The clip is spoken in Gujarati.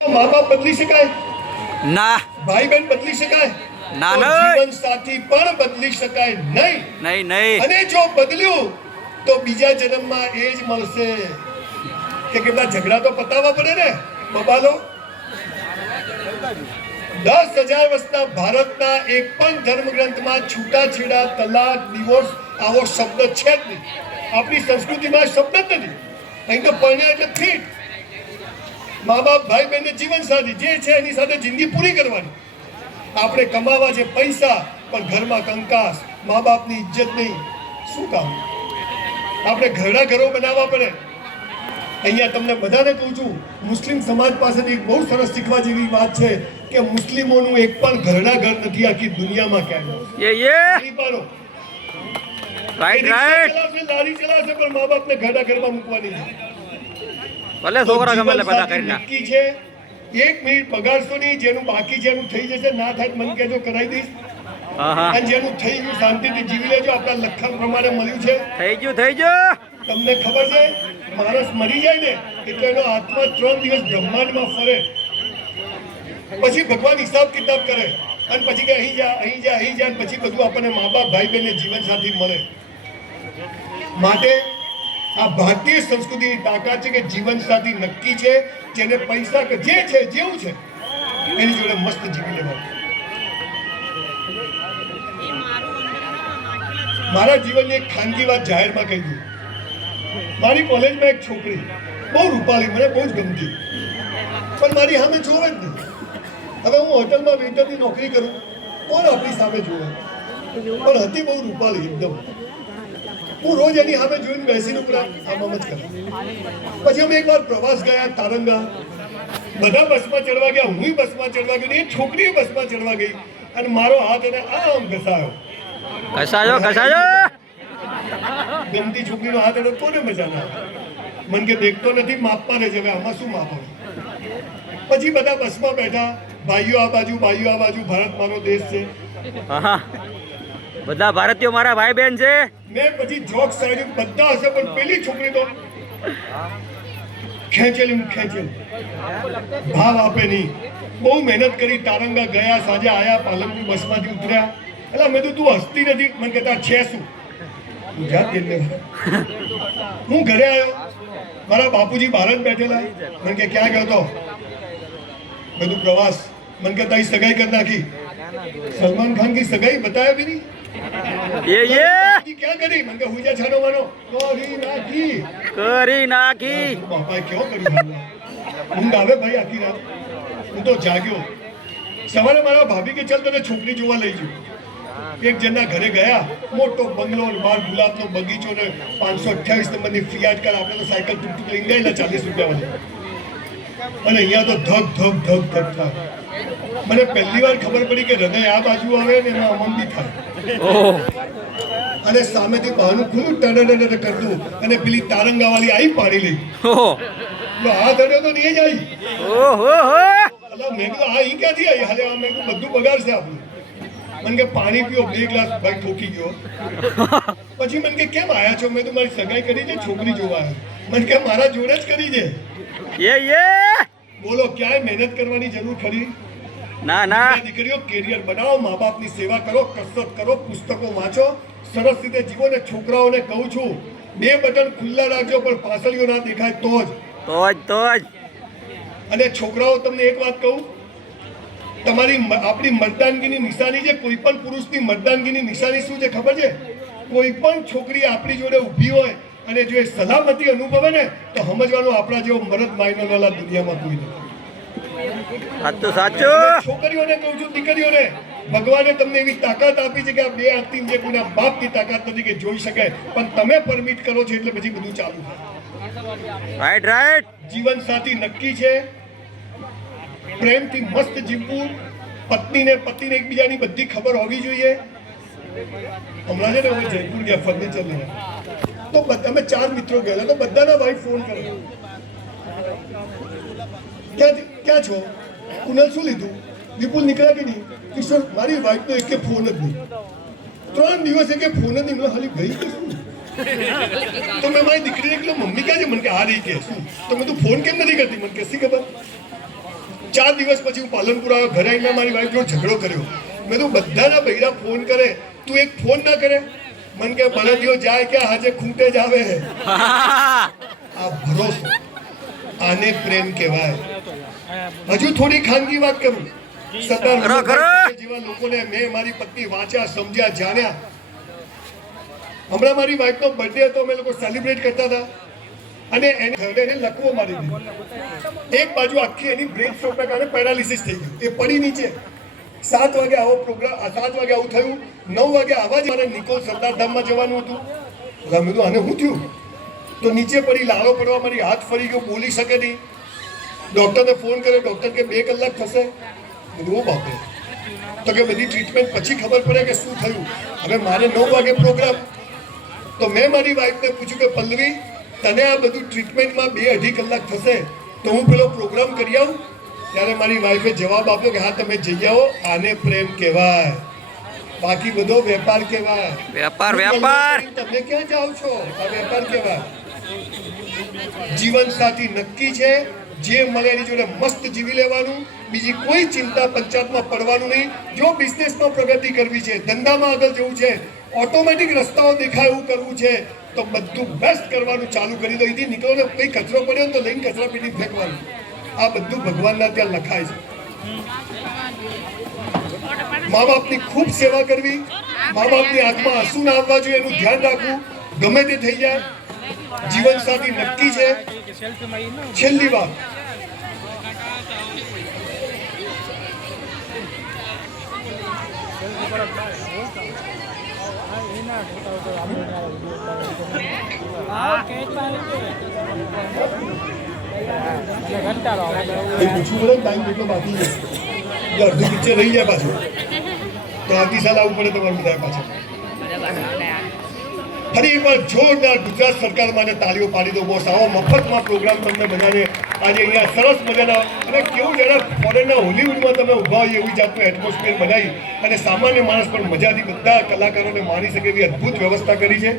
મા બાપ બદલી શકાય? ના. ભાઈ બહેન બદલી શકાય? ના તો નહીં. જીવન સાથી પણ બદલી શકાય નહીં. નહીં નહીં. અને જો બદલ્યું તો બીજા જન્મમાં એ જ મળશે. કે કેટલા ઝઘડા તો પતાવવા પડે ને બબાલો. 10,000 વર્ષના ભારતના એક પણ ધર્મગ્રંથમાં છૂટાછેડા, તલાક, ડિવોર્સ આવો શબ્દ છે જ નહીં. આપણી સંસ્કૃતિમાં શબ્દ જ નથી. અહીં તો પરણ્યા એટલે ફીટ. મા બાપ, ભાઈ બહેનને જીવન સાથી જે છે એની સાથે જિંદગી પૂરી કરવાની. આપણે કમાવા છે પૈસા, પણ ઘરમાં કંકાસ, મા બાપની ઇજ્જત નહીં. શું કામ? આપણે ઘરડા ઘરો બનાવવા પડે. અહીંયા તમને બધાને કહું છું, મુસ્લિમ સમાજ પાસેથી એક બહુ સરસ શીખવા જેવી વાત છે કે મુસ્લિમોનું એક પણ ઘરડા ઘર નથી આખી દુનિયામાં ક્યાંય. Right right. લારી ચલાવશે પણ મા બાપને ઘરડા ઘરમાં મૂકવાની ભલે છોકરા ગમે એટલે બધા કરી નાખ. નક્કી છે. 1 મિનિટ બગાડશો નહીં. જેનું બાકી છે એનું થઈ જશે. ના થાય મન કહેજો, કરાવી દઈશ. અને જેનું થઈ ગયું શાંતિથી જીવી લેજો. આપણા લખાણ પ્રમાણે મળ્યું છે. થઈ ગયું. તમને ખબર છે માણસ મરી જાય ને એટલે એનો આત્મા 3 દિવસ બ્રહ્માંડમાં ફરે. પછી ભગવાન હિસાબ કિતાબ કરે અને પછી કે અહીં જા અહીં જા અહીં જા. પછી બધું આપણને મા બાપ, ભાઈ બહેનને જીવન સાથી મળે. માટે આ ભારતીય સંસ્કૃતિની તાકાત છે કે જીવન સાથી નક્કી છે. જેને પૈસા કે જે છે જેવું છે એની જોડે મસ્ત જીવી લેવાનું. મારા જીવનની એક ખાનગી વાત જાહેરમાં કહી દઉં. મારી કોલેજમાં એક છોકરી બહુ રૂપાળી, મને બહુ જ ગમતી, પણ મારી સામે જોવે જ નહીં. હવે હું હોટલમાં વેઇટરની નોકરી કરું, કોણ આપણી સામે જોવે? પણ હતી બહુ રૂપાળી એકદમ. હું રોજ એની સામે જોઈને બેસીને ઉપર આમ જ કરું. પછી અમે એકવાર પ્રવાસ ગયા તારંગા. બધા બસમાં ચડવા ગયા, હું બસમાં ચડવા ગયો, એ છોકરી બસમાં ચડવા ગઈ અને મારો હાથ એને આમ ઘસાયો. ગમતી છોકરીનો હાથ એટલે કોને મજા ના આવે? મન કે દેખતો નથી, માપમાં રહેશે. હવે આમાં શું માપ આવે? પછી બધા બસમાં બેઠા, ભાઈઓ આ બાજુ, ભાઈઓ આ બાજુ. ભારત મારો દેશ છે. બધા ભારતીયો મારા ભાઈ બહેન છે. મેં પછી જોક સાઈડ બધા હશે, પણ પેલી છોકરી તો ખેંચેલી ભાવ આપે નહીં. બહુ મહેનત કરી. તારંગા ગયા, સાંજે આયા, પાલનપુર બસમાંથી ઉતર્યા. એટલે મેં તું હસતી નથી? મને કહેતા છે શું? હું ઘરે આવ્યો, મારા બાપુજી બહાર જ બેઠેલા. મને કે ક્યાં ગયો તો? બધું પ્રવાસ. મને કે તારી સગાઈ કરી નાખી. સલમાન ખાન की સગાઈ बताया भी नहीं. ક્યાં કરી? મને કે હુજા છાનો માનો કરી નાખી. બાપાએ કેવો કર્યું? ઊંઘ આવે ભાઈ આખી રાત. હું તો જાગ્યો. સવારે મારા ભાભી કે ચાલ તને છોકરી જોવા લઈ જઉં. એક જણના ઘરે ગયા, મોટો બંગલો, બાર ગુલાબનો બગીચો ને 528 નંબરની ફિયાટ કાર. આપણે તો સાયકલ ટૂંક લઈને ગયેલા 40 રૂપિયા વાળી. અને અહીંયા તો ધક થાય. મને પહેલી વાર ખબર પડી કે હૃદય આ બાજુ આવે ને એમાં અમંદી થાય. અને સામેથી બહારનું ખુલ્લું ટડડ કરતું અને પેલી તારંગા વાળી આવી પાડી લઈ. હાથ અડ્યો તો નહીં જ આવી. મેં કીધું આ અહીં ક્યાંથી આવી? હાલે મેં કીધું બધું બગાડશે આપણું. મને કે પાણી પીઓ. 2 ગ્લાસ ભાઈ ઠોકી ગયો. પછી મને કે કેમ આયા છો? મેં તો મારી સગાઈ કરી છે, છોકરી જોવા આવ્યો. મને કે મારા જોડે જ કરી છે. બોલો, ક્યાંય મહેનત કરવાની જરૂર ખરી? ના. દીકરીઓ કેરિયર બનાવો, મા બાપની સેવા કરો, કસરત કરો, પુસ્તકો વાંચો, સરસ રીતે જીવો. ને છોકરાઓને કહું છું 2 બટન ખુલ્લા રાખજો, પણ પાછળીઓ ના દેખાય તો જ. અને છોકરાઓ, તમને એક વાત કહું, તમારી આપણી મર્દાનગીની નિશાની છે. કોઈ પણ પુરુષની મર્દાનગીની નિશાની શું છે ખબર છે? કોઈ પણ છોકરી આપણી જોડે ઊભી હોય અને જો એ સલામતી અનુભવે ને તો સમજવાનું આપણા જેવો મરદ માયનો વાળા દુનિયામાં કોઈ નથી. સાચું. છોકરીઓને કહું છું, દીકરીઓને, ભગવાને તમને એવી તાકાત આપી છે કે આ 2 આંખથી જે કોઈના બાપની તાકાત નથી કે જોઈ શકે, પણ તમે પરમિટ કરો છો એટલે પછી બધું ચાલુ થાય. રાઈટ. જીવન સાથી નક્કી છે. પ્રેમથી મસ્ત જીવવું. પત્નીને પતિને એકબીજાની બધી ખબર હોવી જોઈએ. હમણાં છે ને અમે જયપુર ગયા ફર્નિચર લેવા, તો અમે 4 મિત્રો ગયેલા, તો બધાના વાઈફ ફોન કરે, ક્યાં છો? કુનલ શું લીધું? વિપુલ નીકળ્યા કે નહીં? કિશોર, મારી વાઈફ તો એકે ફોન જ નહીં. 3 દિવસ એકે ફોન જ નહીં. ખાલી ગઈ કે શું? તો મેં મારી દીકરીને કીધું મમ્મી ક્યાં છે? મને કે આ રહી કે શું? તો મેં તું ફોન કેમ નથી કરતી? મને કે શી ખબર. 4 દિવસ પછી હું પાલનપુર આવ્યો, ઘરે આવીને મારી વાઈફ જોડે ઝઘડો કર્યો. મેં તો બધાના બૈરા ફોન કરે, તું એક ફોન ના કરે? મન કે બળદિયો જાય કે આજે ખૂંટે જ આવે. આ ભરોસો, આને પ્રેમ કહેવાય. હજુ થોડી ખાનગી વાત કરું. સરદાર વલ્લભભાઈ જેવા લોકોને મેં મારી પત્ની વાંચ્યા, સમજ્યા, જાણ્યા. હમણાં મારી વાઈફનો બર્થડે હતો, અમે લોકો સેલિબ્રેટ કરતા હતા અને એને લકવો મારી દીધો. એક બાજુ આખી એની બ્રેન સ્ટ્રોકના કારણે પેરાલિસિસ થઈ ગયું. એ પડી નીચે. 7 વાગે આવો પ્રોગ્રામ, 7 વાગે આવું થયું, 9 વાગે આવા જ મારે નિકોલ સરદાર ધામમાં જવાનું હતું. મેં કીધું આને શું થયું? તો નીચે પડી, લાળો પડવા, મારી હાથ ફરી ગયો, બોલી શકે નહીં. ડૉક્ટરને ફોન કર્યો, ડૉક્ટર કે 2 કલાક થશે. ઓ બાપરે. તો કે બધી ટ્રીટમેન્ટ પછી ખબર પડે કે શું થયું. હવે મારે 9 વાગે પ્રોગ્રામ. તો મેં મારી વાઈફને પૂછ્યું કે પલ્લવી, તને આ બધું ટ્રીટમેન્ટમાં 2-2.5 કલાક થશે, તો હું પેલો પ્રોગ્રામ કરી આવું? ત્યારે મારી વાઈફે જવાબ આપ્યો કે હા તમે જઈ આવો, આને પ્રેમ કહેવાય, બાકી બધો વેપાર કહેવાય. વેપાર તમે ક્યાં જાઓ છો? આ વેપાર કહેવાય. જીવન સાથી નક્કી છે, જે મળે એની જોડે મસ્ત જીવી લેવાનું, બીજી કોઈ ચિંતા પંચાયતમાં પડવાનું નહીં. જો બિઝનેસમાં પ્રગતિ કરવી છે, ધંધામાં આગળ જવું છે, ઓટોમેટિક રસ્તાઓ દેખાય એવું કરવું છે, તો બધું બેસ્ટ કરવાનું ચાલુ કરી દો. અહીંથી નીકળો ને કંઈ કચરો પડ્યો ને તો લઈને કચરા પેટી ફેંકવાનું. આ બધું ભગવાનના ત્યાં લખાય છે. મા બાપની ખૂબ સેવા કરવી, મા બાપની આંખમાં આંસુ ના આવવા જોઈએ એનું ધ્યાન રાખવું, ગમે તે થઈ જાય. જીવન સાથી નક્કી છે. છેલ્લી વાત, પૂછવું પડે ટાઈમ કેટલો બાકી છે. અડધું પિક્ચર રહી જાય પાછું, તો આવતી સાલ આવવું પડે તમારું બધા પાછળ. ફરી એકવાર જોરદાર ગુજરાત સરકાર માટે તાળીઓ પાડી દો. બોસ, આવો મફતમાં પ્રોગ્રામ તમને બધાને આજે અહીંયા સરસ મજાના, અને કેવું જરા ફોરેનના હોલિવૂડમાં તમે ઊભા હોય એવી જાતનું એટમોસ્ફિયર બનાવી અને સામાન્ય માણસ પણ મજાથી બધા કલાકારોને માણી શકે એવી અદ્ભુત વ્યવસ્થા કરી છે.